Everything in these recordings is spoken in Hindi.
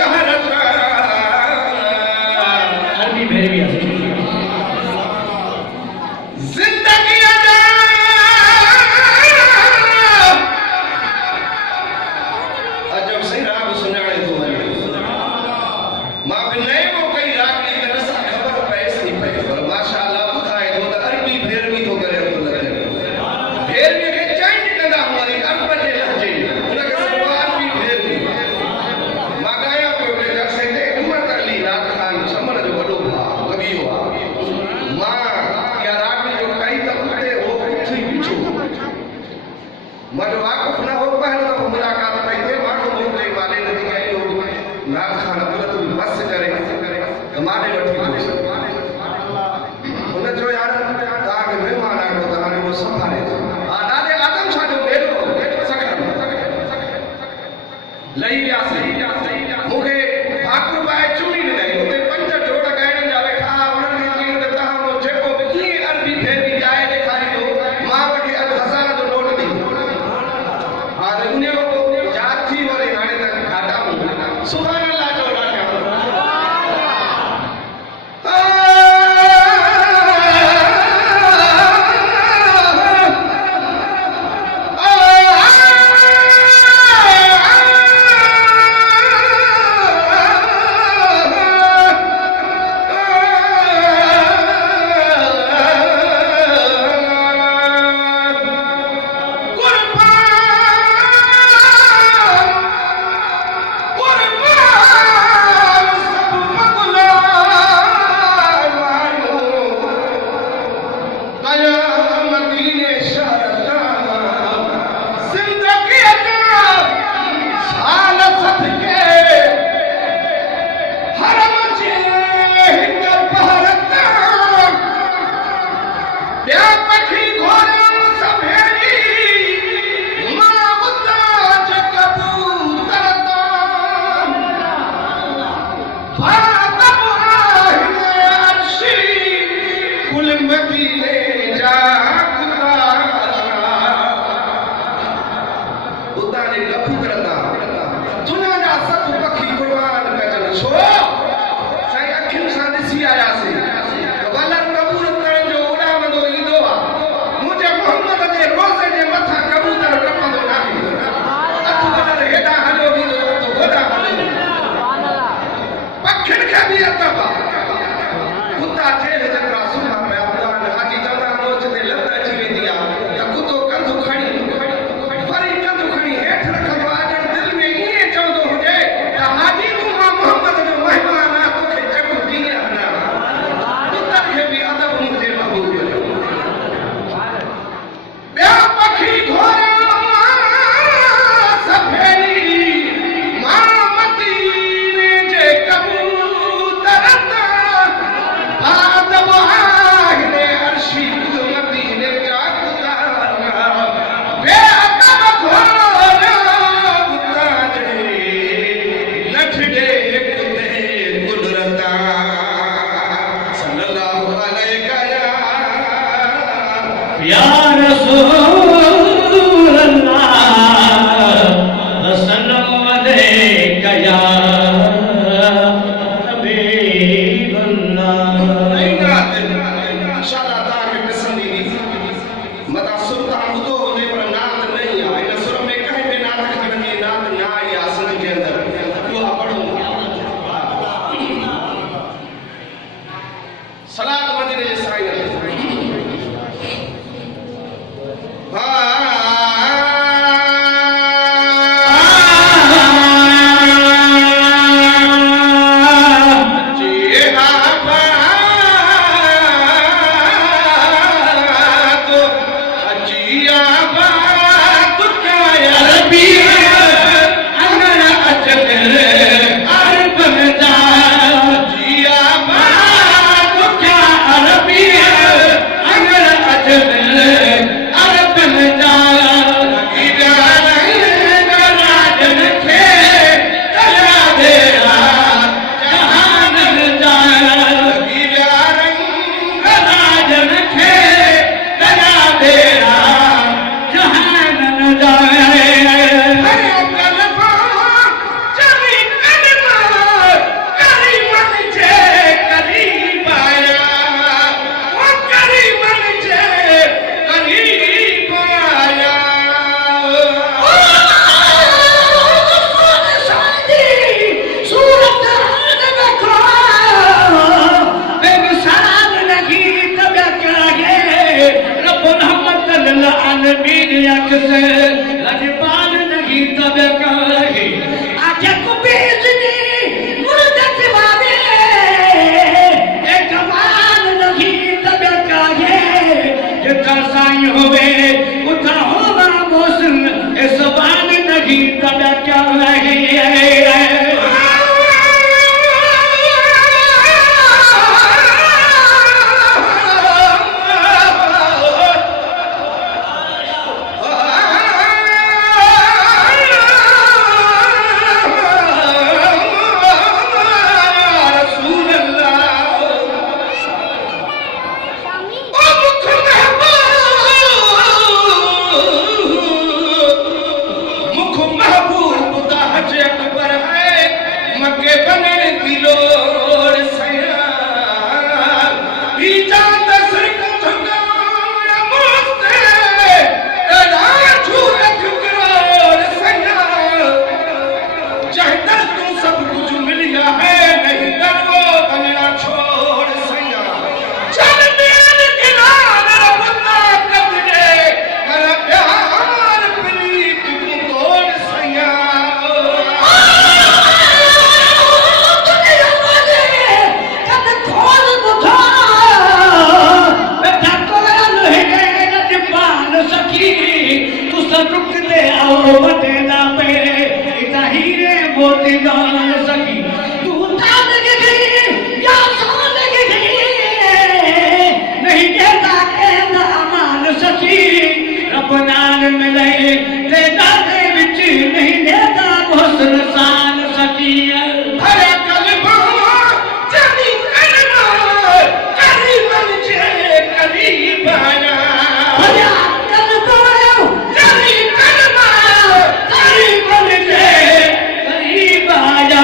शहरत अरबी भेरवी जिंदगी अजब सही राग सुनाने तो मां भी नए को कई राग की तरह सा खबर पैस नहीं पई पर माशाअल्लाह बुधाए तो अरबी भेरवी तो करे अब्दुल्ला भेरवी के चेंज कंदा हमारी अरब जे लहजे उनके सब अरबी भेरवी मां गाया पियो के घर से ते हिम्मत अली राग खान समन जो वडो लगी हो मां या राग जो कई त उते हो उठी बिछो मजो वाक़ुफ न हो पहले तो मुलाकात पई थे मां को मोटे वाले ने दिखाई हो राग खान तुरंत बस करे माने वठी उन जो यार दाग मेहमान आ को ताने वो संभाले आ दादे आदम छा जो बेलो सखर लई वियासी मुखे भाकुर बाए चुमी ने उते पंज जोड़ गायन जा वेठा उन्हनि खे चई त तहां वो जेको बि कीअं अरबी भेरवी जाए ॾेखारी थो मां वटि अध हज़ार जो नोट ॾेई हाणे उन जो याद थी वरे हाणे तक घाटा सुभान अल्लाह जो राखिया दीवान सखी तू तान गई या सान गई नहीं देता कहना अमान सखी रब नाल मिले तेरा दे विच नहीं देता हुस्न शान सखी हरे कलमा जनी कलमा करीबन जे करीब आया हरे कलमा जनी कलमा करीबन जे करीब आया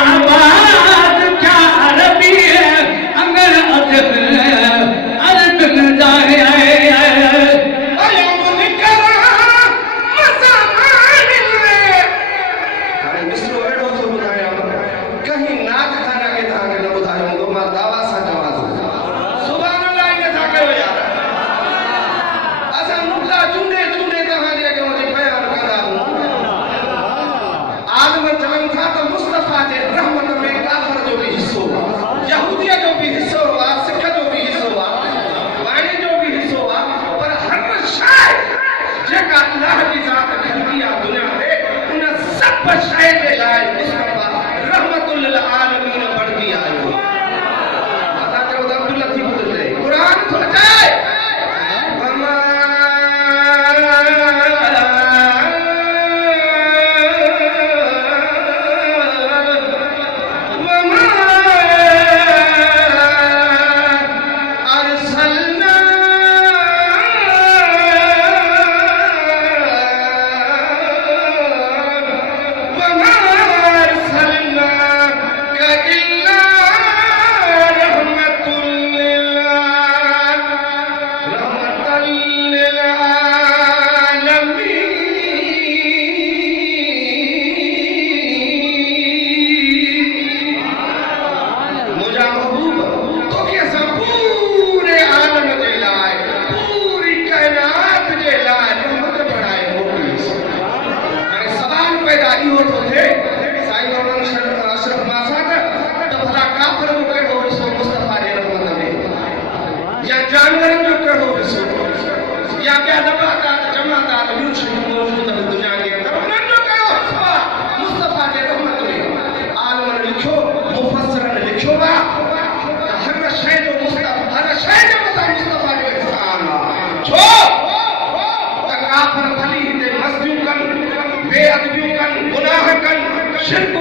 आबाद क्या अरबी है अंगर अदब अरब जाए कहीं नाच खाना के था के न बुधायो तो मां दावा सा जवाब सुभान अल्लाह ने था कयो यार असा नुकला चूंडे चूंडे तहां जे के मुझे बयान कंदा हूं आदम चलन था तो मुस्तफा जे रहमत में काफर जो भी हिस्सो यहूदिया जो भी हिस्सो वा सिख जो भी हिस्सो वा वाणी जो भी हिस्सो वा पर हर शय जेका अल्लाह की जात खलकिया दुनिया में उन सब शय के लाए मुस्तफा रहमतुल लिल आलमीन बढ़ती आयो माता के अब्दुल लतीफ बोलते कुरान खुल जाए वमा अरसलना वमा अरसलना का इल्ला रहमतुल लिल आलमीन मुझा महबूब तो के सब पूरे आलम जे लाए पूरी कायनात जे लाए रहमत बढ़ाए मोकली हाणे सवाल पैदा इहो थो थिए साईं मौलाना अशरफ मासाद त भला काफर जो कहिड़ो हिसो मुस्तफा जे रहमत में या जानवरनि जो कहिड़ो हिसो या ॿिया नबातात जमातात ॿियूं शयूं मौजूद आहिनि दुनिया जे अंदरि उन्हनि जो कहिड़ो हिसो आहे मुस्तफा जे रहमत में आलमनि लिखियो मुफ़स्सिरनि लिखियो आहे त हर शइ जो मुस्तफा जो इंसान आहे छो त काफर भली हिते मस्तियूं कनि बेअदबियूं कनि गुनाह कनि शिरक